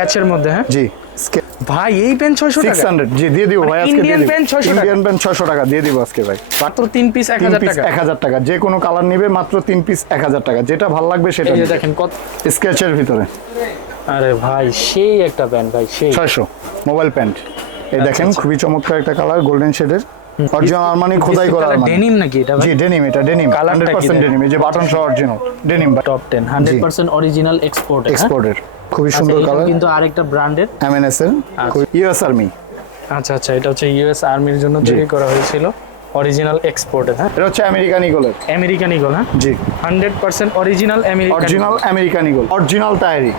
প্যাচের মধ্যে হ্যাঁ? জি। ভাই এই পেন ছয়শো সিক্স টাকা হান্ড্রেড জি দিয়ে দিব ভাই আজকে দিব। pen 600 টাকা? ইন্ডিয়ান পেন ছয়শো টাকা দিয়ে দিব আজকে ভাই। মাত্র তিন পিস এক তিন হাজার পিস টাকা? এক হাজার টাকা। যে কোনো কালার নিবে মাত্র তিন পিস এক হাজার টাকা। যেটা ভালো লাগবে সেটা এই দেখেন কত স্কেচের ভিতরে। আরে ভাই সেই একটা প্যান ভাই সেই। ছয়শো। মোবাইল প্যান্ট এই দেখেন আচ্ছা। খুবই চমৎকার একটা কালার গোল্ডেন শেডের অরিজিনাল আরমানি খোদাই করা আরমানি ডেনিম নাকি এটা জি ডেনিম এটা ডেনিম Colourটা হান্ড্রেড কি পার্সেন্ট দেখেন? ডেনিম এই যে বাটন সহ original denim top ten hundred percent original export এক্সপোর্টের খুবই সুন্দর কালার আচ্ছা, কিন্তু আরেকটা ব্র্যান্ডের? এমএনএস এর ইউএস আর্মি আচ্ছা আচ্ছা এটা হচ্ছে ইউএস আর্মির জন্য তৈরি করা হয়েছিল অরিজিনাল এক্সপোর্টের হ্যাঁ? এটা হচ্ছে আমেরিকান ইগলের আমেরিকান ইগল হ্যাঁ? জি। Hundred percent original American original American eagle original টায়ারি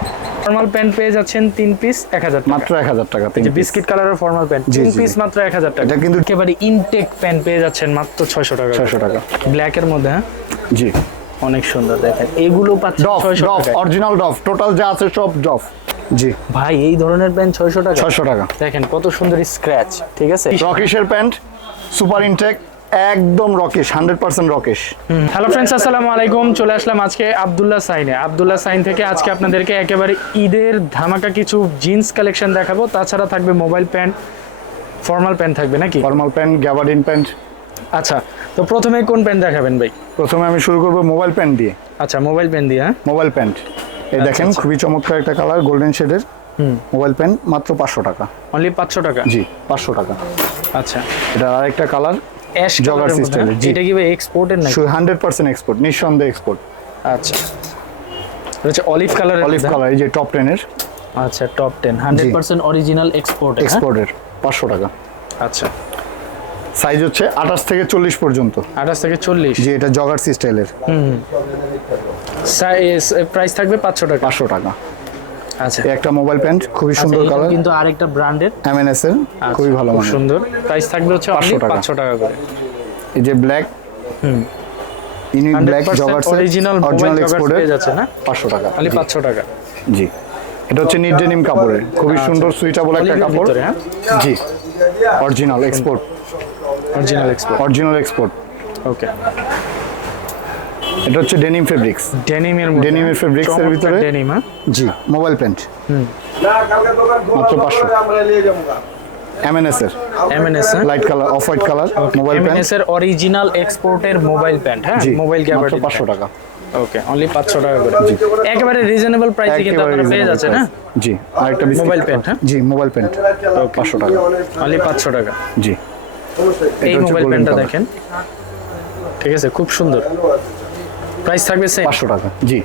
formal pant পেয়ে যাচ্ছেন তিন পিস এক হাজার মাত্র এক হাজার টাকা তিন বিস্কিট কালারের ফর্মাল প্যান্ট জি, তিন পিস মাত্র এক হাজার টাকা। এটা কিন্তু একেবারে ইনটেক প্যান্ট পেয়ে যাচ্ছেন মাত্র ছয়শো টাকা ছয়শো টাকা। ব্ল্যাকের মধ্যে হ্যাঁ? জি। অনেক সুন্দর দেখেন। এগুলো পাচ্ছেন ডফ ডফ অরিজিনাল ডফ। টোটাল যা আছে সব ডফ। জি। ভাই এই ধরনের প্যান্ট ছয়শো টাকা? ছয়শো টাকা। দেখেন কত সুন্দর স্ক্র্যাচ ঠিক আছে? রকিশের প্যান্ট সুপার ইনটেক একদম Rockish hundred percent Rockish. Hello friends আসসালামু আলাইকুম। চলে আসলাম আজকে আব্দুল্লাহ সাইনে। আব্দুল্লাহ সাইন থেকে আজকে আপনাদেরকে একেবারে ঈদের ধামাকা কিছু জিন্স কালেকশন দেখাবো। তাছাড়া থাকবে মোবাইল প্যান্ট ফর্মাল প্যান্ট থাকবে নাকি? ফর্মাল প্যান্ট গ্যাবার্ডিন প্যান্ট আচ্ছা তো প্রথমে কোন প্যান্ট দেখাবেন ভাই? প্রথমে আমি শুরু করব মোবাইল প্যান্ট দিয়ে। আচ্ছা মোবাইল প্যান্ট দিয়ে হ্যাঁ? Mobile pant. এই দেখেন আচ্ছা। খুবই চমৎকার একটা কালার গোল্ডেন শেডের হুম। মোবাইল প্যান্ট মাত্র পাঁচশো টাকা। অনলি পাঁচশো টাকা? জি পাঁচশো টাকা। আচ্ছা। এটা আরেকটা কালার অ্যাশ Jogger কালারের মধ্যে, system এর, হ্যাঁ? জি। এটা কি ভাই এক্সপোর্টের নাকি? হান্ড্রেড পার্সেন্ট এক্সপোর্ট নিঃসন্দেহে এক্সপোর্ট আচ্ছা। হচ্ছে অলিভ কালার অলিভ কালার এই যে টপ টেনের আচ্ছা top ten hundred percent original export এক্সপোর্টের পাঁচশো টাকা। আচ্ছা। সাইজ হচ্ছে আঠাশ থেকে চল্লিশ পর্যন্ত। আঠাশ থেকে চল্লিশ। যে এটা জগার্সি স্টাইলের। প্রাইস থাকবে পাঁচশো টাকা। পাঁচশো টাকা। আচ্ছা। একটা মোবাইল প্যান্ট খুবই আচ্ছা, সুন্দর কালার কিন্তু আরেকটা ব্র্যান্ডের এমএনএস এর খুবই ভালো মানে সুন্দর। প্রাইস থাকবে হচ্ছে 500 টাকা। পাঁচশো টাকা করে। এই যে black unique black joggers original original mobile এক্সপোর্টের পেয়ে যাচ্ছে না? পাঁচশো টাকা। অনলি জি, পাঁচশো টাকা। জি। এটা হচ্ছে নিট ডেনিম কাপড়ের। খুবই সুন্দর সুইটেবল একটা কাপড়। হ্যাঁ? জি। Original export original export original export okay এটা হচ্ছে ডেনিম ফেব্রিক্স ডেনিমের Denim এর fabrics এর ভিতরে। ডেনিম হ্যাঁ? জি মোবাইল প্যান্ট হুম। মাত্র পাঁচশো। আমরা নিয়ে যাব গা। এমএনএস এর MNS light colour off white colour mobile pant MNS এর অরিজিনাল এক্সপোর্টের মোবাইল প্যান্ট হ্যাঁ? মোবাইল গ্যাবার্ড পাঁচশো টাকা। ওকে অনলি পাঁচশো টাকা করে। একেবারে রিজনেবল প্রাইসে কিন্তু আপনারা পেয়ে reasonable যাচ্ছেন হ্যাঁ জি আরেকটা Mobile pen, হ্যাঁ? জি মোবাইল প্যান্ট পাঁচশো টাকা। অনলি পাঁচশো টাকা। জি। এই মোবাইল প্যান্টটা দেখেন। ঠিক আছে খুব সুন্দর। প্রাইস থাকবে সেম পাঁচশো টাকা জি।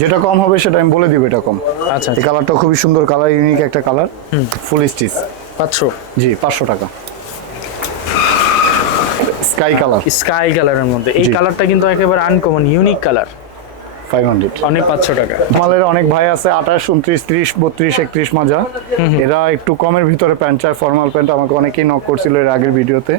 যেটা কম হবে সেটা আমি বলে দিব এটা কম। আচ্ছা এই কালারটা খুবই সুন্দর কালার ইউনিক একটা কালার ফুল স্টিচ পাঁচশো? জি পাঁচশো টাকা। স্কাই কালার স্কাই কালারের মধ্যে। এই কালারটা কিন্তু একেবারে uncommon unique colour five hundred অনেক পাঁচশো টাকা। আমাদের অনেক ভাই আছে আঠাশ উনত্রিশ ত্রিশ বত্রিশ একত্রিশ মাজা। এরা একটু কমের ভিতরে প্যান্ট চায় ফর্মাল প্যান্ট আমাকে অনেকেই নক করছিল এর আগের ভিডিওতে।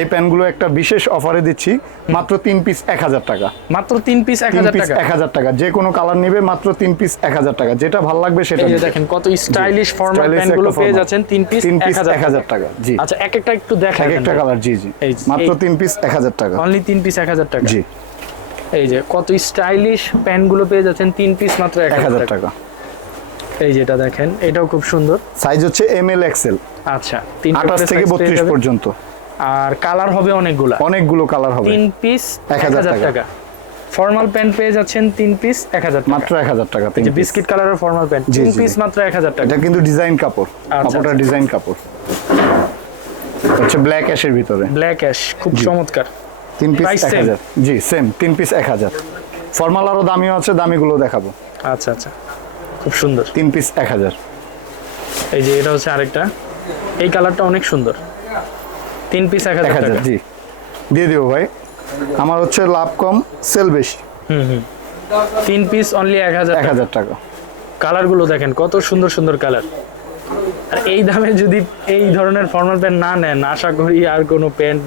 এই প্যান্টগুলো একটা বিশেষ অফারে দিচ্ছি মাত্র তিন পিস এক হাজার টাকা। মাত্র তিন পিস এক হাজার টাকা? এক হাজার টাকা। যে কোনো কালার নিবে মাত্র তিন পিস এক হাজার টাকা। যেটা ভালো লাগবে সেটা। দেখেন কত স্টাইলিশ ফর্মাল Stylish প্যান্টগুলো একটা পেয়ে যাচ্ছেন তিন পিস তিন পিস এক হাজার টাকা জি। আচ্ছা এক একটা একটু এক একটা কালার জি জি। মাত্র তিন পিস এক হাজার টাকা। অনলি তিন পিস এক হাজার টাকা। জি। এই যে কত স্টাইলিশ প্যান্টগুলো পেয়ে যাচ্ছেন তিন পিস মাত্র এক হাজার টাকা। এই যেটা দেখেন এটাও খুব সুন্দর। সাইজ হচ্ছে এম এল এক্সেল আচ্ছা তিন আঠাশ থেকে বত্রিশ পর্যন্ত। আর কালার হবে অনেকগুলো। অনেকগুলো কালার হবে। তিন পিস এক হাজার টাকা। ফর্মাল প্যান্ট পেয়ে যাচ্ছেন তিন পিস এক হাজার মাত্র এক হাজার টাকা তিন যে বিস্কিট কালারের ফর্মাল প্যান্ট তিন পিস মাত্র এক হাজার টাকা। এটা কিন্তু ডিজাইন কাপড়। আচ্ছা, কাপড়টা ডিজাইন কাপড়। হচ্ছে ব্ল্যাক অ্যাশের ভিতরে। ব্ল্যাক অ্যাশ খুব চমৎকার। তিন পিস এক হাজার। জি সেম তিন পিস এক হাজার। ফর্মাল আরও দামিও আছে দামিগুলো দেখাবো। আচ্ছা আচ্ছা। খুব সুন্দর। তিন পিস এক হাজার। এই যে এটা হচ্ছে আরেকটা। এই কালারটা অনেক সুন্দর। তিন পিস এক হাজার জি। দিয়ে দিও ভাই। আমার হচ্ছে লাভ কম সেল বেশি। হুম হুম। তিন পিস অনলি এক হাজার এক হাজার টাকা। কালারগুলো দেখেন কত সুন্দর সুন্দর কালার। আর এই দামে যদি এই ধরনের ফর্মাল প্যান্ট না নেন আশা করি আর কোনো প্যান্ট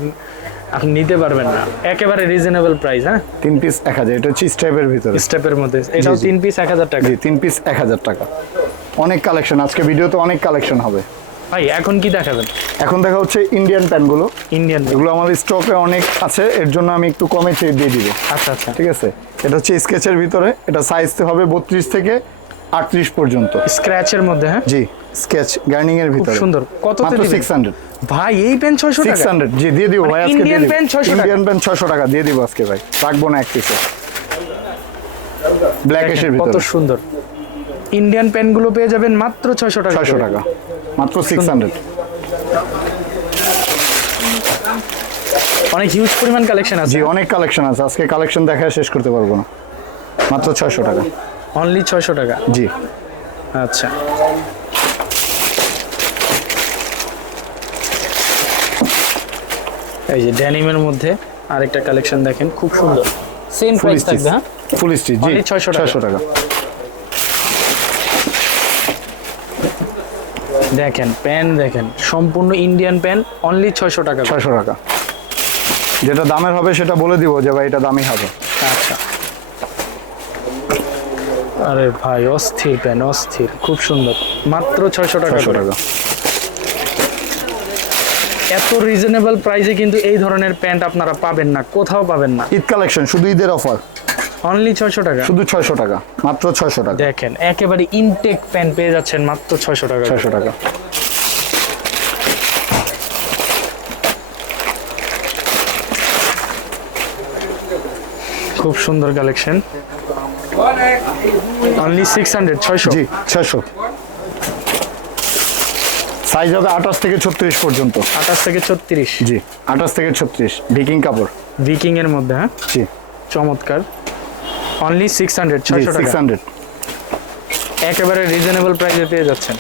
আপনি নিতে পারবেন না। একেবারে রিজনেবল প্রাইস হ্যাঁ? তিন পিস এক হাজার এটা হচ্ছে স্টেপের ভিতরে। স্টেপের মধ্যে। এটাও। তিন পিস এক হাজার টাকা। জি তিন পিস এক হাজার টাকা। অনেক কালেকশন আজকে ভিডিওতে অনেক কালেকশন হবে। ভাই এখন কি দেখাবেন? এখন দেখা হচ্ছে ইন্ডিয়ান প্যান্টগুলো ইন্ডিয়ান এগুলো আমাদের স্টকে অনেক আছে এর জন্য আমি একটু কমে চেয়ে দিয়ে দিব। আচ্ছা আচ্ছা। ঠিক আছে? এটা হচ্ছে স্কেচের ভিতরে এটা সাইজ হবে বত্রিশ থেকে আটত্রিশ পর্যন্ত। স্ক্র্যাচের মধ্যে হ্যাঁ? জি স্কেচ গার্নিং এর ভিতরে। সুন্দর। কততে মাত্র দিবেন? সিক্স হান্ড্রেড ভাই এই পেন ছয়শো সিক্স টাকা হান্ড্রেড জি দিয়ে দিব মানে ভাই আজকে দিব pen 600 টাকা? ইন্ডিয়ান পেন ছয়শো টাকা দিয়ে দিব আজকে ভাই। রাখব না এক পিসে ব্ল্যাক কত ভিতরে। সুন্দর। ইন্ডিয়ান পেনগুলো পেয়ে যাবেন মাত্র ছয়শো টাকা ছয়শো করে। টাকা। মাত্র সিক্স হান্ড্রেড অনেক হিউজ পরিমাণ কালেকশন আছে। জি অনেক কালেকশন আছে। আজকে কালেকশন দেখায় শেষ করতে পারব না। মাত্র ছয়শো টাকা। অনলি ছয়শো টাকা? জি। আচ্ছা। এই যে ড্যানিমের মধ্যে আরেকটা কালেকশন দেখেন খুব সুন্দর। সেম প্রাইস থাকবে হ্যাঁ? ফুল স্টিচ জি Only 600 টাকা। ছয়শো টাকা। দেখেন প্যান দেখেন সম্পূর্ণ ইন্ডিয়ান প্যান অনলি ছয়শো টাকা করে। ছয়শো টাকা। যেটা দামের হবে সেটা বলে দিব যে ভাই এটা দামি হবে। আচ্ছা। আরে ভাই অস্থির প্যান অস্থির। খুব সুন্দর। মাত্র ছয়শো টাকা টাকা। এত রিজনেবল প্রাইসে কিন্তু এই ধরনের প্যান্ট আপনারা পাবেন না কোথাও পাবেন না। ঈদ কালেকশন শুধু ঈদের অফার অনলি ছয়শো টাকা। শুধু ছয়শো টাকা মাত্র ছয়শো টাকা। দেখেন একেবারে ইনটেক প্যান্ট পেয়ে যাচ্ছেন মাত্র ছয়শো টাকা। ছয়শো টাকা। খুব সুন্দর কালেকশন অনলি সিক্স হান্ড্রেড ছয়শো? জি ছয়শো। সাইজ হবে আঠাশ থেকে ছত্রিশ পর্যন্ত। আঠাশ থেকে ছত্রিশ। জি আঠাশ থেকে ছত্রিশ। ভিকিং কাপড়। ভিকিং এর মধ্যে হ্যাঁ? জি। চমৎকার। অনলি সিক্স হান্ড্রেড ছয়শো সিক্স হান্ড্রেড একেবারে রিজনেবল প্রাইসে পেয়ে যাচ্ছেন।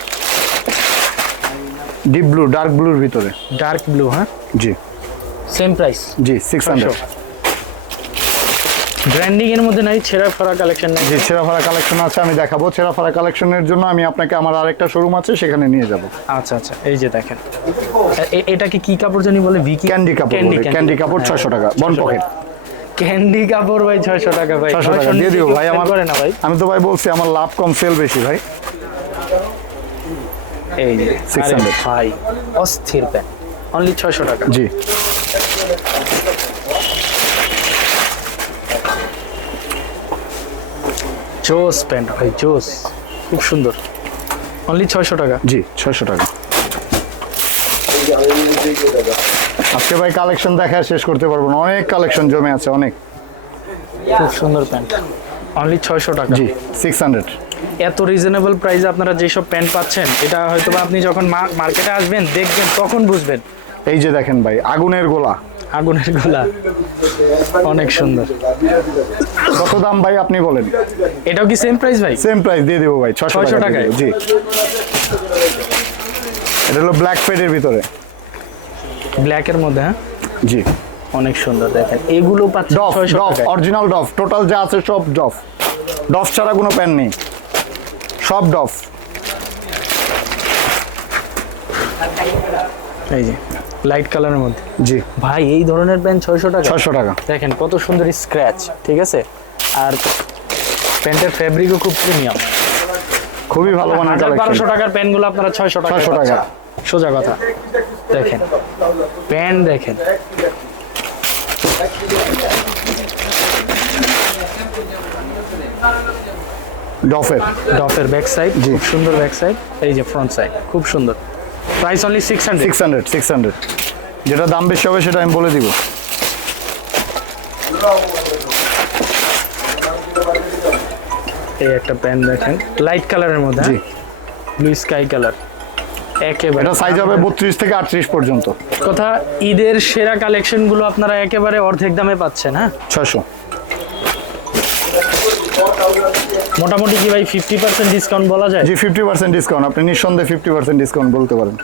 ডিপ ব্লু ডার্ক ব্লুর ভিতরে। ডার্ক ব্লু হ্যাঁ? জি। সেম প্রাইস জি সিক্স হান্ড্রেড ব্র্যান্ডিং এর মধ্যে নাই ছেঁড়া ফরা কালেকশন নাই। যে ছেঁড়াফাড়া কালেকশন আছে আমি দেখাবো। ছেঁড়াফাড়া কালেকশনের জন্য আমি আপনাকে আমার আরেকটা শোরুম আছে সেখানে নিয়ে যাব। আচ্ছা আচ্ছা এই যে দেখেন। এটাকে কি কাপড় জানি বলে? ভিকি ক্যান্ডি কাপড় ক্যান্ডি কাপড় ছয়শো টাকা বন পকেট ক্যান্ডি কাপড় ভাই ছয়শো টাকা ভাই। 600 টাকা দিয়ে দিও ভাই আমার। করে না ভাই। আমি তো ভাই বলছি আমার লাভ কম সেল বেশি ভাই। এই 600 ভাই অস্থির প্যান্ট অনলি ছয়শো টাকা। জি। জোস প্যান্ট ভাই জোস। খুব সুন্দর। অনলি ছয়শো টাকা। জি ছয়শো টাকা। আজকে ভাই কালেকশন দেখা শেষ করতে পারব না। অনেক কালেকশন জমে আছে অনেক। খুব সুন্দর প্যান্ট। অনলি ছয়শো টাকা। জি সিক্স হান্ড্রেড এত রিজনেবল প্রাইসে আপনারা যেসব প্যান্ট পাচ্ছেন এটা হয়তো বা আপনি যখন মার্কেটে আসবেন দেখবেন তখন বুঝবেন। এই যে দেখেন ভাই আগুনের গোলা। আগুনের গোলা। অনেক সুন্দর। কত দাম ভাই আপনি বলেন? এটাও কি সেম প্রাইস ভাই? সেম প্রাইস দিয়ে দেবো ভাই ছশো 600 টাকা টাকায়? জি। এটা হলো ব্ল্যাক ফেডের ভিতরে। ব্ল্যাকের মধ্যে হ্যাঁ? জি। অনেক সুন্দর দেখেন। এগুলো পাচ্ছেন ডফ ডফ অরিজিনাল ডফ টোটাল যা আছে সব ডফ ডফ ছাড়া কোনো প্যান নেই। সব ডফ এই যে লাইট কালারের মধ্যে। জি। ভাই এই ধরনের প্যান্ট ছয়শো টাকা? ছয়শো টাকা। দেখেন কত সুন্দর স্ক্র্যাচ ঠিক আছে? আর প্যান্টের ফেব্রিকও খুব প্রিমিয়াম খুবই ভালো মানের বারোশো টাকার প্যান্টগুলো আপনারা ছয়শো টাকা 600 টাকা। সোজা কথা। দেখেন প্যান্ট দেখেন। ডফের ডফের ব্যাক সাইড জি। খুব সুন্দর ব্যাক সাইড এই যে ফ্রন্ট সাইড খুব সুন্দর। Price only six hundred six hundred six hundred যেটা দাম বেশি হবে সেটা আমি বলে দিব। এই একটা প্যান্ট দেখেন। লাইট কালারের মধ্যে জি। ব্লু স্কাই কালার একেবারে এটা সাইজ হবে বত্রিশ থেকে আটত্রিশ পর্যন্ত। কথা ঈদের সেরা কালেকশনগুলো আপনারা একেবারে অর্ধেক দামে পাচ্ছেন হ্যাঁ? ছয়শো। মোটামুটি কি ভাই ফিফটি পার্সেন্ট ডিসকাউন্ট বলা যায়? জি ফিফটি পার্সেন্ট ডিসকাউন্ট আপনি নিঃসন্দেহে ফিফটি পার্সেন্ট ডিসকাউন্ট বলতে পারেন।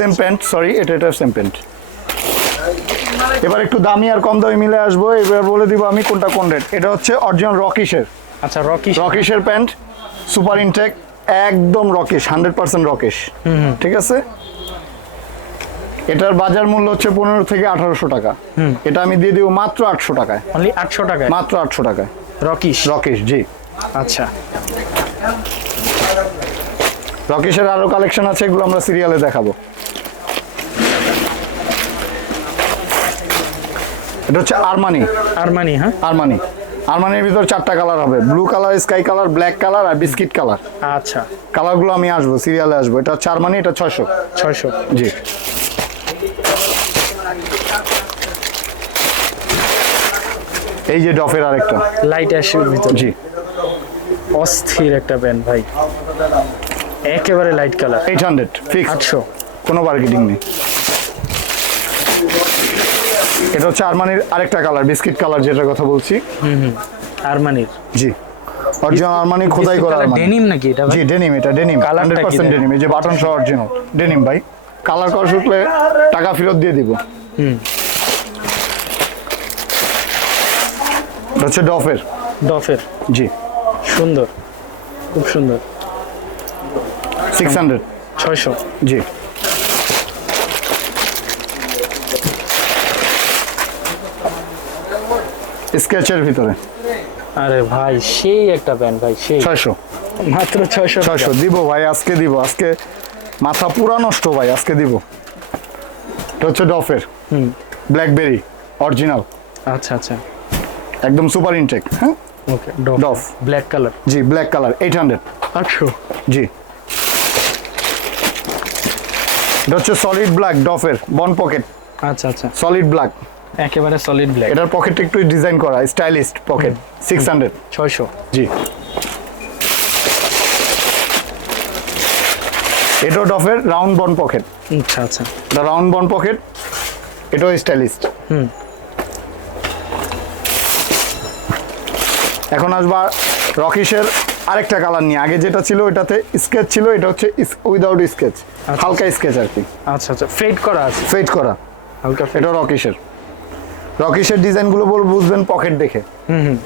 সেম প্যান্ট সরি এটা এটা সেম প্যান্ট এবার একটু দামি আর কম দামি মিলে আসব। এবার বলে দিব আমি কোনটা কোন রেট এটা হচ্ছে অরিজিনাল রকিশের। আচ্ছা রকি রকিশের প্যান্ট সুপার ইনটেক একদম রকিশ হান্ড্রেড পার্সেন্ট রকিশ। ঠিক আছে? এটার বাজার মূল্য হচ্ছে পনেরো থেকে আঠারোশো টাকা। এটা আমি দিয়ে দিব মাত্র আটশো টাকায়। আটশো টাকায়? মাত্র আটশো টাকায়। রকিশ? রকিশ জি। আচ্ছা। রকিশের আরও কালেকশন আছে এগুলো আমরা সিরিয়ালে দেখাবো। এটা হচ্ছে আরমানি আরমানি হ্যাঁ? আরমানি আরমানির ভিতর চারটা কালার হবে blue colour sky colour black colour আর বিস্কিট কালার আচ্ছা। কালারগুলো আমি আসব সিরিয়ালে আসব। এটা হচ্ছে আরমানি এটা ছয়শো। ছয়শো। জি। এই যে ডফের আরেকটা। লাইট অ্যাশের ভিতর। জি। অস্থির একটা প্যান্ট ভাই। একেবারে light colour eight hundred fix আটশো। কোনো মার্কেটিং নেই। এটা হচ্ছে আরমানির আরেকটা কালার বিস্কিট কালার যেটার কথা বলছি। হুম হুম। আরমানির জি। অরিজিনাল আরমানি খোদাই করা আরমানি ডেনিম নাকি এটা ভাই? জি ডেনিম এটা ডেনিম Colourটা হান্ড্রেড কি পার্সেন্ট দেয়? ডেনিম এই যে বাটন সহ অরিজিনাল ডেনিম ভাই। কালার করা শুকলে টাকা ফেরত দিয়ে দিব। হুম। হচ্ছে ডফের। ডফের। জি। সুন্দর। খুব সুন্দর। সিক্স হান্ড্রেড ছয়শো। জি। স্কেচের ভিতরে। আরে ভাই সেই একটা প্যান্ট ভাই সেই। ছয়শো। মাত্র ছয়শো ছয়শো। দিব ভাই আজকে দিব। আজকে মাথা পুরা নষ্ট ভাই আজকে দিব। এটা হচ্ছে ডফের। হুম। ব্ল্যাকবেরি অরিজিনাল আচ্ছা আচ্ছা। একদম সুপার ইনটেক হ্যাঁ? ওকে ডফ। ডফ। Black colour. জি ব্ল্যাক কালার এইট হান্ড্রেড আটশো। জি। এটা হচ্ছে সলিড ব্ল্যাক ডফের বন পকেট আচ্ছা আচ্ছা। সলিড ব্ল্যাক একেবারে সলিড ব্ল্যাক এটার পকেটটা একটু ডিজাইন করা স্টাইলিস্ট পকেট সিক্স হান্ড্রেড ছয়শো। জি। এটাও ডফের রাউন্ড বন পকেট আচ্ছা আচ্ছা। এটা রাউন্ড বন পকেট এটাও স্টাইলিস্ট হুম। এখন আসবা রকিশের আরেকটা কালার নিয়ে। আগে যেটা ছিল ওইটাতে স্কেচ ছিল এটা হচ্ছে উইদাউট স্কেচ হালকা স্কেচ আর কি। আচ্ছা আচ্ছা ফেড করা আছে। ফেড করা। হালকা ফেড এটা রকিশের। রকিশের ডিজাইনগুলো বল বুঝবেন পকেট দেখে। হুম হুম।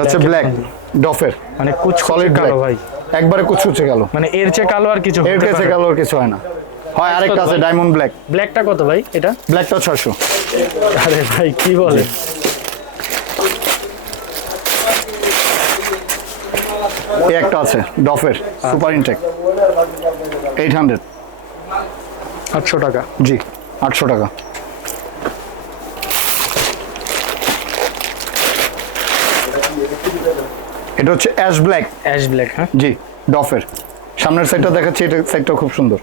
হচ্ছে ব্ল্যাক ডফের মানে কুচ সলিড কালো ভাই। একবারে কুচকুচে গেল মানে এর চেয়ে কালো আর কিছু এর কাছে গেল আর কিছু হয় না। হয় আরেকটা আছে ডায়মন্ড ব্ল্যাক ব্ল্যাকটা কত ভাই এটা? ব্ল্যাকটা ছশো আরে ভাই কি বলে? এই একটা আছে ডফের সুপার ইনটেক এইট হান্ড্রেড আটশো টাকা। জি আটশো টাকা। এটা হচ্ছে অ্যাশ ব্ল্যাক অ্যাশ ব্ল্যাক হ্যাঁ? জি ডফের সামনের সাইডটা দেখাচ্ছি এটা সাইডটা খুব সুন্দর।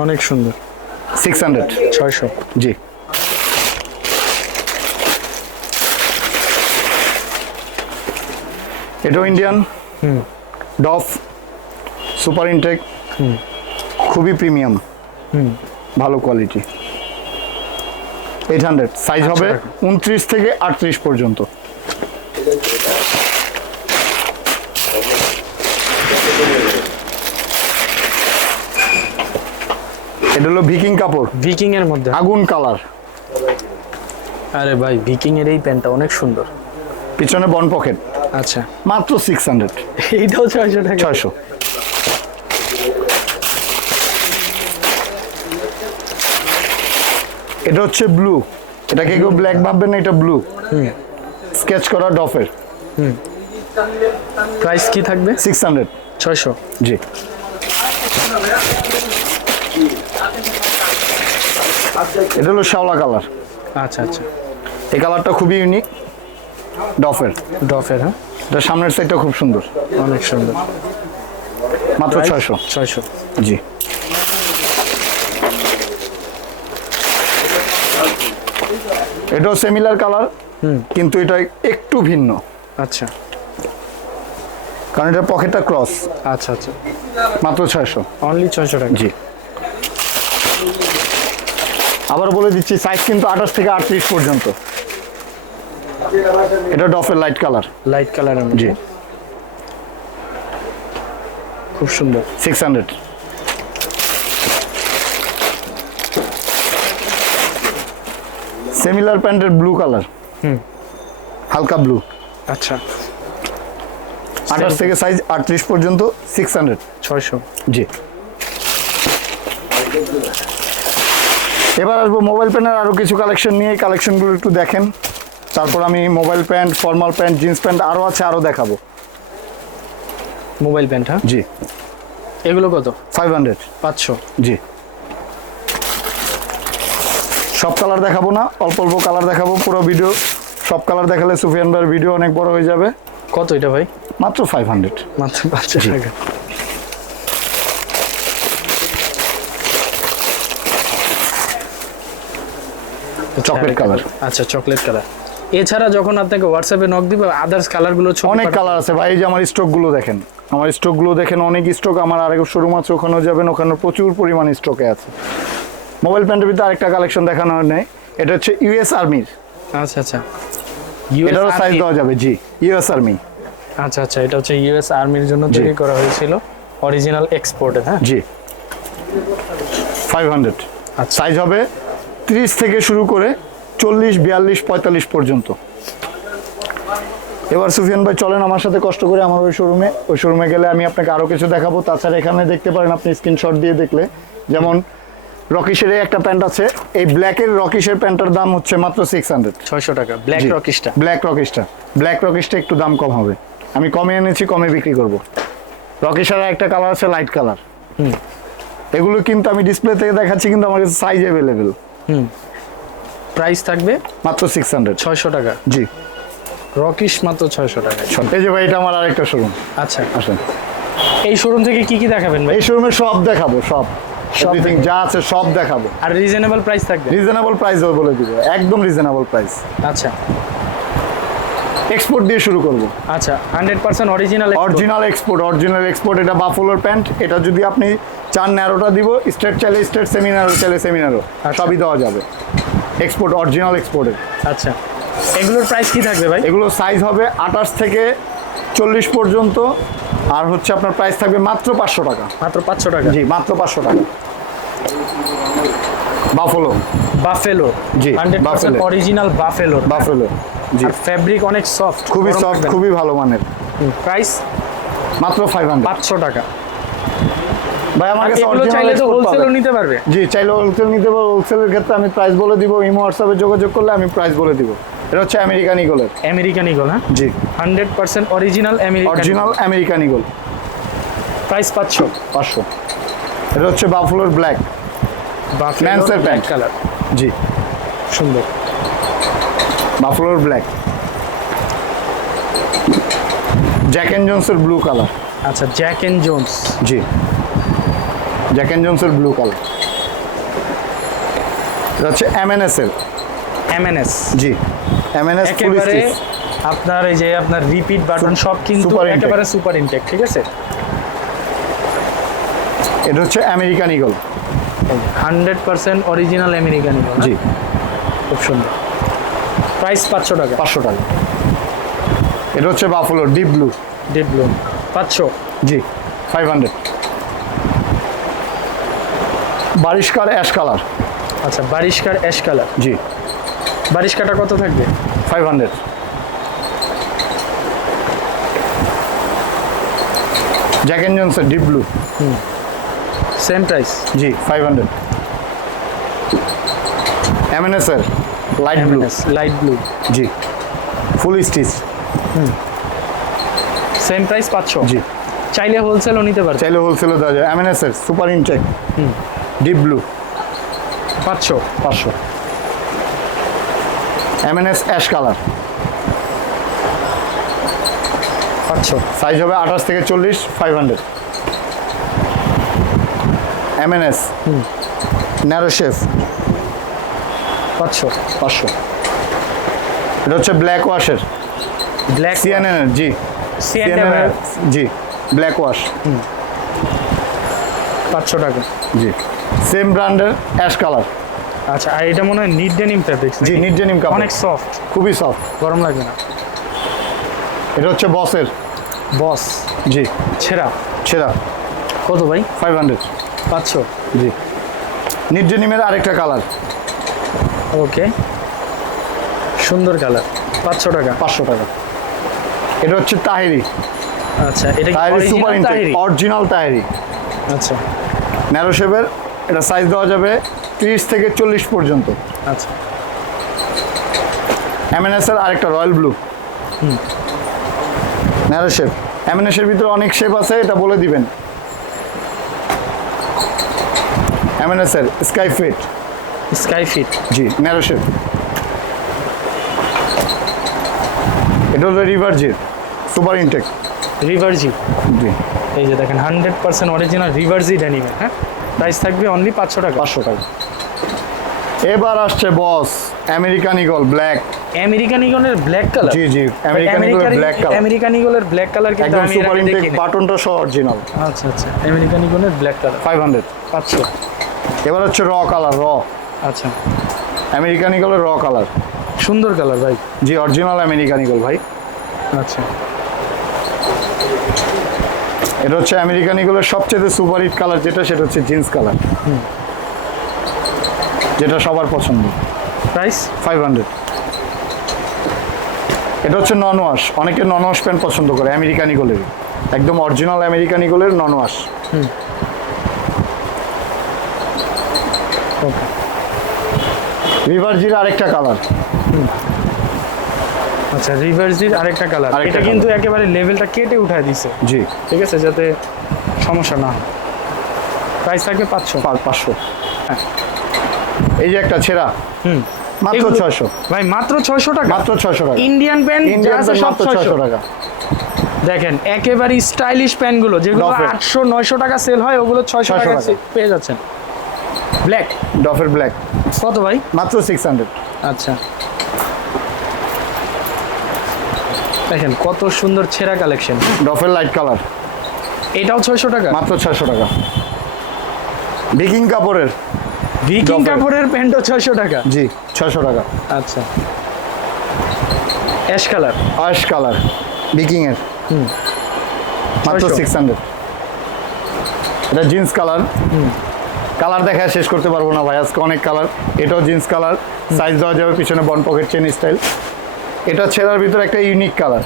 অনেক সুন্দর। সিক্স হান্ড্রেড ছয়শো। জি। এটাও ইন্ডিয়ান ডফ সুপার ইনটেক খুবই প্রিমিয়াম ভালো কোয়ালিটি এইট হান্ড্রেড সাইজ হবে উনত্রিশ থেকে আটত্রিশ পর্যন্ত এটা হলো ভিকিং কাপড়। ভিকিং এর মধ্যে। আগুন কালার। আরে ভাই ভিকিং এর এই প্যান্টটা অনেক সুন্দর। পিছনে বন পকেট। আচ্ছা। মাত্র সিক্স হান্ড্রেড এইটাও ছয়শো টাকা। ছয়শো। এটা হচ্ছে ব্লু এটাকে কেউ ব্ল্যাক ভাববেন না এটা ব্লু স্কেচ করা ডফের। প্রাইস কি থাকবে? সিক্স হান্ড্রেড ছয়শো। জি। এটা হলো শ্যাওলা কালার। আচ্ছা আচ্ছা। এই কালারটা খুবই ইউনিক ডফের। ডফের হ্যাঁ? এটা সামনের সাইডটা খুব সুন্দর। অনেক সুন্দর। মাত্র? ছয়শো। ছয়শো। জি। এটাও সিমিলার কালার কিন্তু এটা একটু ভিন্ন। আচ্ছা। কারণ এটা পকেটটা ক্রস আচ্ছা আচ্ছা। মাত্র ছয়শো। অনলি ছয়শো টাকা। জি। আবার বলে দিচ্ছি সাইজ কিন্তু আঠাশ থেকে আটত্রিশ পর্যন্ত। এটা ডফের লাইট কালার লাইট কালারের জি। খুব সুন্দর। সিক্স হান্ড্রেড সিমিলার প্যান্টের ব্লু কালার হুম। হালকা ব্লু আচ্ছা। আঠাশ থেকে সাইজ আটত্রিশ পর্যন্ত সিক্স হান্ড্রেড ছয়শো। জি। এবার আসব মোবাইল প্যান্টের আরও কিছু কালেকশন নিয়ে। কালেকশনগুলো একটু দেখেন। তারপর আমি mobile pant formal pant jeans pant আরও আছে আরও দেখাবো। মোবাইল প্যান্ট হ্যাঁ? জি। এগুলো কত? ফাইভ হান্ড্রেড পাঁচশো। জি। সব কালার দেখাবো না অল্প অল্প কালার দেখাবো পুরো ভিডিও সব কালার দেখালে সুফিয়ান ভাইয়ের ভিডিও অনেক বড় হয়ে যাবে। কত এটা ভাই? মাত্র ফাইভ হান্ড্রেড মাত্র পাঁচশো টাকা। চকলেট কালার আচ্ছা চকলেট কালার এছাড়া যখন আপনাকে হোয়াটসঅ্যাপে নক দিবে আদার্স কালারগুলো অনেক কালার আছে ভাই এই যে আমার স্টকগুলো দেখেন। আমার স্টকগুলো দেখেন অনেক স্টক আমার আরেক শোরুম আছে ওখানেও যাবেন ওখানে প্রচুর পরিমাণ স্টকে আছে। মোবাইল প্যান্টের ভিতরে আরেকটা কালেকশন দেখানো হয় নাই এটা হচ্ছে ইউএস আর্মির আচ্ছা আচ্ছা। এটারও সাইজ দেওয়া যাবে জি ইউএস আর্মি আচ্ছা আচ্ছা এটা হচ্ছে ইউএস আর্মির জন্য তৈরি করা হয়েছিল অরিজিনাল এক্সপোর্টে হ্যাঁ? জি। Five hundred. সাইজ হবে তিরিশ থেকে শুরু করে চল্লিশ বিয়াল্লিশ পঁয়তাল্লিশ পর্যন্ত। এবার সুফিয়ান ভাই চলেন আমার সাথে কষ্ট করে আমার ওই শোরুমে ওই শোরুমে গেলে আমি আপনাকে আরও কিছু দেখাবো। তাছাড়া এখানে দেখতে পারেন আপনি স্ক্রিনশট দিয়ে দেখলে। যেমন রকিশের একটা প্যান্ট আছে। এই ব্ল্যাকের রকিশের প্যান্টের দাম হচ্ছে মাত্র সিক্স হান্ড্রেড ছয়শো টাকা। ব্ল্যাক রকিশটা ব্ল্যাক রকিশটা ব্ল্যাক রকিশটা একটু দাম কম হবে। আমি কমে এনেছি কমে বিক্রি করব। রকিশার একটা কালার আছে লাইট কালার এগুলো কিন্তু আমি ডিসপ্লে থেকে দেখাচ্ছি কিন্তু আমার কাছে সাইজ অ্যাভেলেবেল প্রাইস থাকবে মাত্র সিক্স হান্ড্রেড ছয়শো টাকা। জি। রকিশ মাত্র ছয়শো টাকা। এই যে ভাই এটা আমার আরেকটা শোরুম আচ্ছা। আসেন। এই শোরুম থেকে কি কি দেখাবেন ভাই? এই শোরুমে সব দেখাবো সব। সব এভরিথিং যা আছে সব দেখাবো। আর রিজনেবল প্রাইস থাকবে? রিজনেবল প্রাইস বলে দিব একদম রিজনেবল প্রাইস আচ্ছা। এক্সপোর্ট দিয়ে শুরু করব। আচ্ছা hundred percent original original export original export এটা বাফলোর প্যান্ট এটা যদি আপনি চার ন্যারোটা দিব স্ট্রেট চাইলে স্ট্রেট সেমিনারও চাইলে সেমিনারও সবই দেওয়া যাবে। এক্সপোর্ট অরিজিনাল এক্সপোর্টের আচ্ছা এগুলোর প্রাইস কি থাকবে ভাই? এগুলো সাইজ হবে আঠাশ থেকে চল্লিশ পর্যন্ত আর হচ্ছে আপনার প্রাইস থাকবে মাত্র পাঁচশো টাকা। মাত্র পাঁচশো টাকা? জি মাত্র পাঁচশো টাকা। বাফলো বাফেলো জি, হান্ড্রেড। অরিজিনাল বাফেলো বাফলো আর ফ্যাব্রিক অনেক সফট খুবই সফট খুবই ভালো মানের। প্রাইস মাত্র ফাইভ হান্ড্রেড পাঁচশো টাকা। ভাই আমার কাছে চাইলে তো হোলসেলও নিতে পারবে। জি চাইলে হোলসেল নিতে পারব হোলসেলের ক্ষেত্রে আমি প্রাইস বলে দিব ইমো হোয়াটসঅ্যাপে যোগাযোগ করলে আমি প্রাইস বলে দিব। এটা হচ্ছে আমেরিকান ইগলের আমেরিকান ইগল হ্যাঁ? জি। Hundred percent original American original American Eagle price পাঁচশো। পাঁচশো। এটা হচ্ছে বাফলোর ব্ল্যাক Lancer pant। কালার জি। সুন্দর। বাফলোর ব্ল্যাক জ্যাক অ্যান্ড জোন্সের ব্লু কালার আচ্ছা জ্যাক এন্ড জোন্স জি। জ্যাক অ্যান্ড জোন্সের ব্লু কালার এটা হচ্ছে এমএনএস এর এমএনএস জি। এমএনএস একেবারে আপনার এই যে আপনার রিপিট বাটন সব কিন্তু একেবারে সুপার ইনটেক ঠিক আছে? এটা হচ্ছে American Eagle hundred percent original American Eagle জি। খুব সুন্দর। প্রাইস পাঁচশো টাকা। পাঁচশো টাকা। এটা হচ্ছে Buffalo deep blue. Deep blue. পাঁচশো? জি ফাইভ হান্ড্রেড। বারিশকার অ্যাশ কালার। আচ্ছা বারিশকার অ্যাশ কালার। জি। বারিশকাটা কত থাকবে? Five hundred. জ্যাক অ্যান্ড জোন্সের ডিপ ব্লু। Same price. জি ফাইভ হান্ড্রেড। এমএনএস এর। লাইট ব্লু লাইট ব্লু জি। ফুল স্টিচ সেম প্রাইস পাঁচশো। জি। চাইলে হোলসেলও নিতে পারবে চাইলে হোলসেলে দেওয়া যায়। এমএনএস এর সুপার ইনটেক ডিপ ব্লু পাঁচশো পাঁচশো। এমএনএস অ্যাশ কালার পাঁচশো। সাইজ হবে আঠাশ থেকে চল্লিশ five hundred MNS narrow shape পাঁচশো পাঁচশো। এটা হচ্ছে ব্ল্যাক ওয়াশের ব্ল্যাক সিএনএন জি। সিএনএম এর জি ব্ল্যাক ওয়াশ পাঁচশো টাকা। জি। সেম ব্র্যান্ডের অ্যাশ কালার আচ্ছা আর এটা মনে হয় নিট ডেনিম ফ্যাব্রিক্স জি নিট ডেনিম কাপড়। অনেক সফট খুবই সফট গরম লাগবে না। এটা হচ্ছে বসের বস জি। ছেঁড়া। ছেঁড়া। কত ভাই? ফাইভ হান্ড্রেড পাঁচশো। জি। নিট ডেনিমের আরেকটা কালার ওকে সুন্দর কালার পাঁচশো টাকা। পাঁচশো টাকা। এটা হচ্ছে তাহেরি। আচ্ছা এটা তাহেরি সুপার ইনটেক অরিজিনাল তাহেরি? আচ্ছা। ন্যারো শেপের এটা সাইজ দেওয়া যাবে তিরিশ থেকে চল্লিশ পর্যন্ত। আচ্ছা। এমএনএস এর আরেকটা royal blue. Narrow shape MNS এর ভিতরে অনেক শেপ আছে এটা বলে দিবেন। এমএনএস এর স্কাই ফিট স্কাই ফিট জি ন্যারো শেপ এটা হলো রিভার্জির সুপার ইনটেক রিভার্জি জি জি। এই যে দেখেন হান্ড্রেড পার্সেন্ট অরিজিনাল রিভার্জি ড্যানিমে হ্যাঁ? প্রাইস থাকবে অনলি পাঁচশো টাকা। পাঁচশো টাকা। এবার আসছে boss American Eagle black American ইগলের black colour জি জি American Eagle black colour American ইগলের black colour কিন্তু আমি সুপার ইনটেক বাটনটা সহ অরিজিনাল আচ্ছা আচ্ছা। আমেরিকান ইগলের ব্ল্যাক কালার ফাইভ হান্ড্রেড পাঁচশো। এবার হচ্ছে র কালার র আচ্ছা। আমেরিকান ইগলের র কালার সুন্দর কালার ভাই। জি অরিজিনাল আমেরিকান ইগল ভাই। আচ্ছা। এটা হচ্ছে আমেরিকান ইগলের সবচেয়ে সুপার হিট কালার যেটা সেটা হচ্ছে জিন্স কালার যেটা সবার পছন্দ। প্রাইস ফাইভ হান্ড্রেড এটা হচ্ছে নন ওয়াশ অনেকে নন ওয়াশ প্যান্ট পছন্দ করে আমেরিকান ইগলের একদম অরিজিনাল আমেরিকান ইগলের নন ওয়াশ ওকে রিভার্জির আরেকটা কালার আচ্ছা রিভার্সির আরেকটা কালার এটা কিন্তু একেবারে লেভেলটা কেটে উঠায় দিছে। জি। ঠিক আছে যাতে সমস্যা না হয়। প্রাইস থাকবে পাঁচশো। পাঁচশো। এই যে একটা ছেঁড়া। হুম। মাত্র ছয়শো। ভাই মাত্র ছয়শো টাকা? মাত্র ছয়শো টাকা। ইন্ডিয়ান প্যান্ট সব ছয়শো টাকা। দেখেন একেবারে স্টাইলিশ প্যান্টগুলো যেগুলো আটশো নয়শো টাকা সেল হয় ওগুলো ছয়শো 600 টাকা টাকা। পেয়ে যাচ্ছেন। ব্ল্যাক ডফের ব্ল্যাক কত ভাই? মাত্র সিক্স হান্ড্রেড আচ্ছা। দেখেন কত সুন্দর ছেঁড়া কালেকশন ডফের লাইট কালার এটাও ছয়শো টাকা? মাত্র ছয়শো টাকা। বিকিং কাপড়ের ভিকিং। কাপড়ের প্যান্টও ছয়শো টাকা? জি ছয়শো টাকা। আচ্ছা। অ্যাশ কালার অ্যাশ কালার বিকিং এর মাত্র 600 সিক্স হান্ড্রেড এটা জিন্স কালার কালার দেখা শেষ করতে পারব না ভাই। আজকে অনেক কালার এটাও জিন্স কালার সাইজ দেওয়া যাবে পিছনে বন পকেট চেন স্টাইল এটা ছেঁড়ার ভিতরে একটা ইউনিক কালার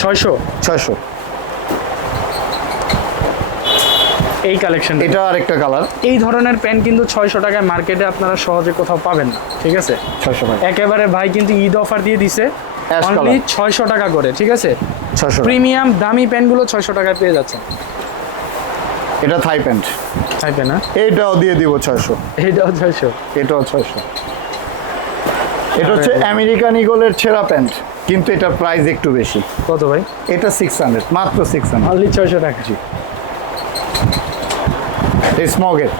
ছয়শো? ছয়শো। এই কালেকশন এটা আরেকটা কালার এই ধরনের প্যান্ট কিন্তু ছয়শো টাকায় মার্কেটে আপনারা সহজে কোথাও পাবেন না। ঠিক আছে? ছয়শো টাকা। একেবারে ভাই কিন্তু ঈদ অফার দিয়ে দিছে। অনলি ছয়শো টাকা করে ঠিক আছে? ছয়শো প্রিমিয়াম দামি প্যান্টগুলো ছয়শো টাকায় পেয়ে যাচ্ছেন। এটা থাই প্যান্ট থাকবে না। এইটাও দিয়ে দিব ছয়শো। এইটাও ছয়শো। এটাও ছয়শো। এটা হচ্ছে আমেরিকান ইগলের ছেঁড়া প্যান্ট কিন্তু এটার প্রাইস একটু বেশি। কত ভাই? এটা সিক্স হান্ড্রেড মাত্র সিক্স হান্ড্রেড অনলি ছয়শো টাকা। জি। স্মগের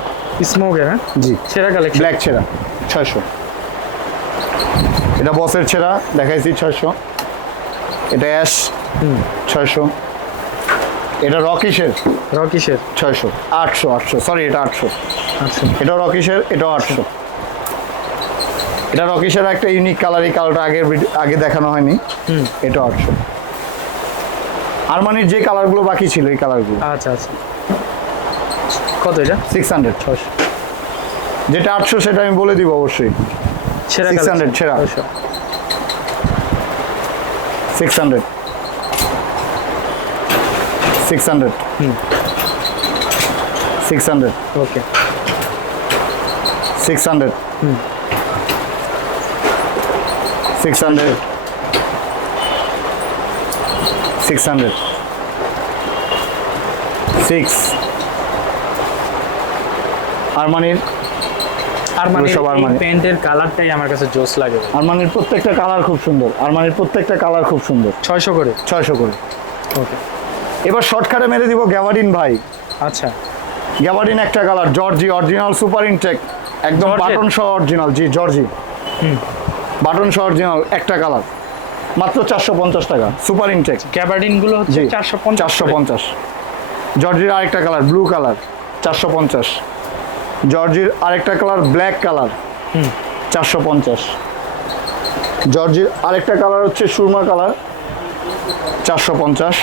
স্মোকের হ্যাঁ? জি। সেরা কালেকশন ব্ল্যাক ছেঁড়া ছয়শো। এটা বসের ছেঁড়া দেখাইছি ছয়শো। এটা অ্যাশ ছয়শো। এটা রকিশের রকিসের ছয়শো। আটশো আটশো। সরি এটা আটশো। আচ্ছা এটা রকিশের এটাও আটশো। এটা রকিশের একটা ইউনিক কালার এই কালারটা ভিডি- আগে দেখানো হয়নি। এটা আটশো। আরমানির যে কালারগুলো বাকি ছিল এই কালারগুলো আচ্ছা আচ্ছা। কত এটা? সিক্স হান্ড্রেড ছয়শো। যেটা আটশো সেটা আমি বলে দিব অবশ্যই। সেরা 600 collection। সেরা। Six hundred six hundred six hundred okay six hundred six hundred six hundred six আরমানির মানে। প্যান্টের কালারটাই আমার কাছে জোস লাগে। আরমানির প্রত্যেকটা কালার খুব সুন্দর। আরমানির প্রত্যেকটা কালার খুব সুন্দর। ছয়শো করে? ছয়শো করে। ওকে এবার শর্টকাটে মেরে দিব গ্যাভারিন ভাই। আচ্ছা। গ্যাভারিন একটা কালার জর্জি অরিজিনাল সুপার ইনটেক একদম বাটন সহ অরিজিনাল জি জর্জি বাটন সহ অরিজিনাল একটা কালার মাত্র চারশো পঞ্চাশ টাকা সুপার ইনটেক ক্যাবার্ডিনগুলো হচ্ছে চারশো চারশো পঞ্চাশ। জর্জির আরেকটা কালার ব্লু কালার চারশো পঞ্চাশ। জর্জির আরেকটা কালার ব্ল্যাক কালার চারশো পঞ্চাশ। জর্জির আরেকটা কালার হচ্ছে সুরমা কালার চারশো পঞ্চাশ।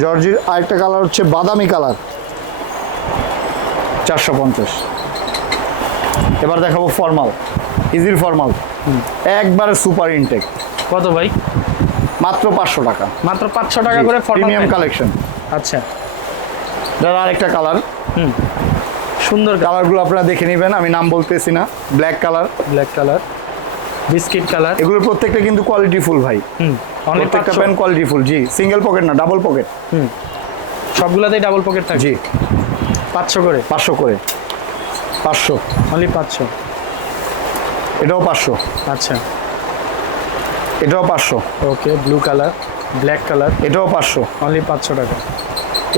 জর্জির আরেকটা কালার হচ্ছে বাদামি কালার। চারশো পঞ্চাশ। এবার দেখাবো ফর্মাল ইজির ফর্মাল। একবারে সুপার ইনটেক। কত ভাই? মাত্র পাঁচশো টাকা। মাত্র পাঁচশো টাকা করে প্রিমিয়াম কালেকশন। আচ্ছা। যারা আরেকটা কালার। হুম। সুন্দর কালারগুলো আপনারা দেখে নেবেন আমি নাম বলতেছি না। Black colour. Black colour. Biscuit colour. এগুলোর প্রত্যেকটা কিন্তু কোয়ালিটি ফুল ভাই। হুম প্রত্যেকটা প্যান্ট কোয়ালিটি ফুল জি সিঙ্গেল পকেট না ডাবল পকেট হুম সবগুলাতেই ডাবল পকেট থাকে? জি। পাঁচশো করে? পাঁচশো করে। পাঁচশো। অনলি পাঁচশো? এটাও পাঁচশো। আচ্ছা। এটাও পাঁচশো। Okay blue colour black colour এটাও পাঁচশো। অনলি পাঁচশো টাকা।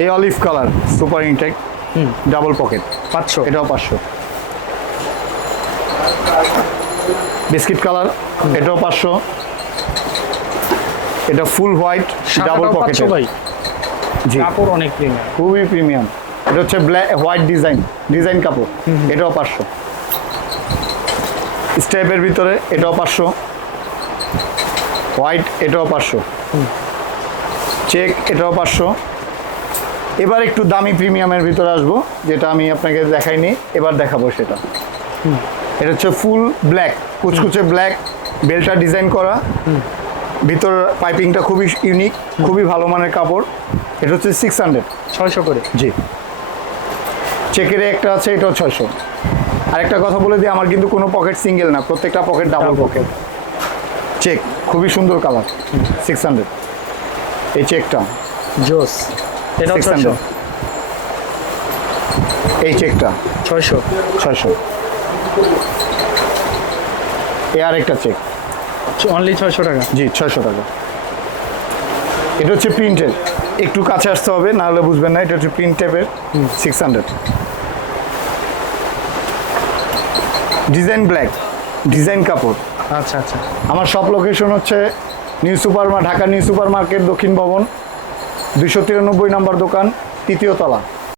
এই অলিভ কালার সুপার ইনটেক হুম। ডাবল পকেট পাঁচশো। এটাও পাঁচশো। বিস্কিট কালার এটাও পাঁচশো। এটা ফুল হোয়াইট ডাবল পাঁচশো ভাই। জি। কাপড় অনেক প্রিমিয়াম খুবই প্রিমিয়াম এটা হচ্ছে ব্ল্যাক হোয়াইট ডিজাইন ডিজাইন কাপড়। এটাও পাঁচশো। স্টেপের ভিতরে এটাও পাঁচশো। হোয়াইট এটাও পাঁচশো। চেক এটাও পাঁচশো। এবার একটু দামি প্রিমিয়ামের ভিতরে আসব যেটা আমি আপনাকে দেখাইনি এবার দেখাবো সেটা। এটা হচ্ছে ফুল ব্ল্যাক কুচকুচে ব্ল্যাক বেলটা ডিজাইন করা। ভিতর পাইপিংটা খুবই ইউনিক খুবই ভালো মানের কাপড়। এটা হচ্ছে সিক্স হান্ড্রেড ছয়শো করে? জি। চেকের একটা আছে এটাও ছয়শো। আরেকটা কথা বলে দিই আমার কিন্তু কোনো পকেট সিঙ্গেল না প্রত্যেকটা পকেট ডাবল পকেট চেক খুবই সুন্দর কালার সিক্স হান্ড্রেড এই চেকটা। জোস। এটা সিক্স হান্ড্রেড এই চেকটা। ছয়শো। ছয়শো। এ আরেকটা চেক অনলি ছয়শো টাকা। জি ছয়শো টাকা। এটা হচ্ছে প্রিন্টের একটু কাছে আসতে হবে না হলে বুঝবেন না এটা হচ্ছে প্রিন্ট টাইপের six hundred design black design কাপড়। আচ্ছা আচ্ছা। আমার সব লোকেশন হচ্ছে new super Dhaka new super market দক্ষিণ ভবন দুইশো তিরানব্বই নম্বর দোকান তৃতীয় তলা।